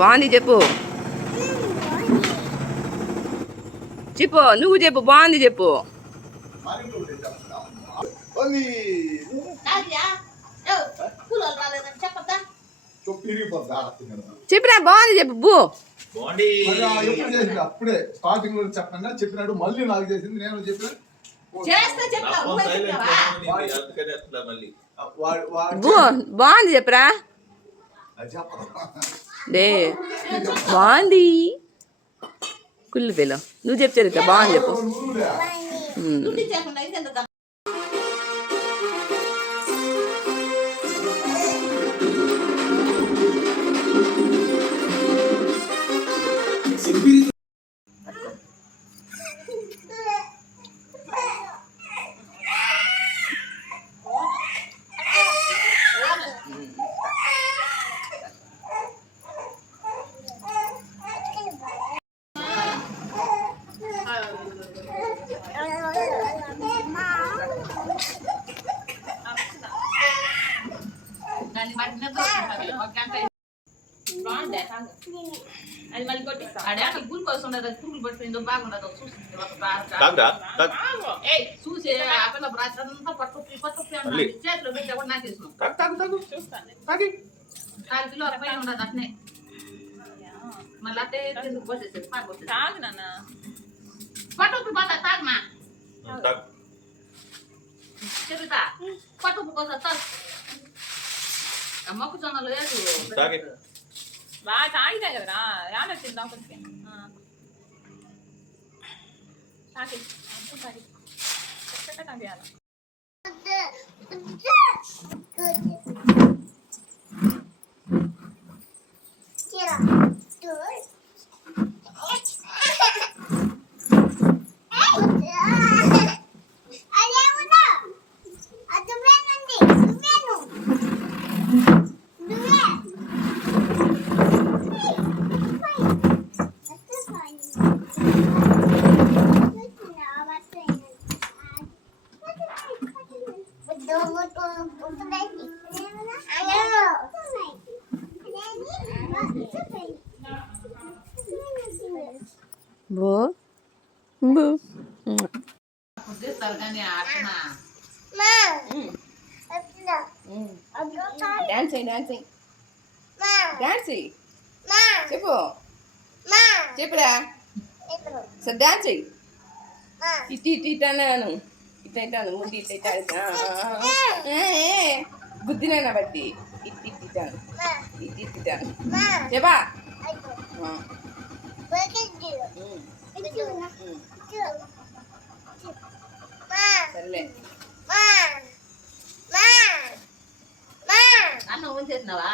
బాగుంది చెప్పు. చెప్పు నువ్వు చెప్పు, బాగుంది చెప్పు. చెప్పినా బాగుంది చెప్పు బూ. అప్పుడే స్టార్టింగ్ లో చెప్పండి చెప్పినాడు, మళ్ళీ నాకు చేసింది. నేను చెప్పిన బాగుంది చెప్పరా. డే బాగుంది కుళ్ళు పిల్ల. నువ్వు చెప్పు చరిత్ర బాగుంది చెప్పు. అది మళ్ళీ కొట్టిస్తా అడే గుల్ కోసం పురుగులు పట్టిపోయిందో బాగుండదు చూసి అక్కడ రాత్రంతా పట్టు చేతిలో పెట్టి కూడా నాకేసినాం చూస్తాను 4 కిలో పైన ఉండదు అట్నే మళ్ళీ అట్టే ఎందుకు పోసేసేది తాగు నాన్న పట్టుకు పోతా తాగమా చెబుతా పట్టుకు పోతా తాగు మొక్కజొన్నలు లేదు బాగా తాగినా కదరా యాడ తిందాం కొంచెం తాగి తాగేయాలి బో బో డాన్స్ డాన్స్ డాన్స్ చెప్పు చెప్పురా సార్ డాన్స్ ఇట్టి ఇట్టాను ఇట్టాను ముందు ఇట్టాను గుద్దినైనా బట్టి ఇట్టిట్టాను ఇట్టిట్టాను చెప్పా సర్లే అన్నం ఉంచేసినావా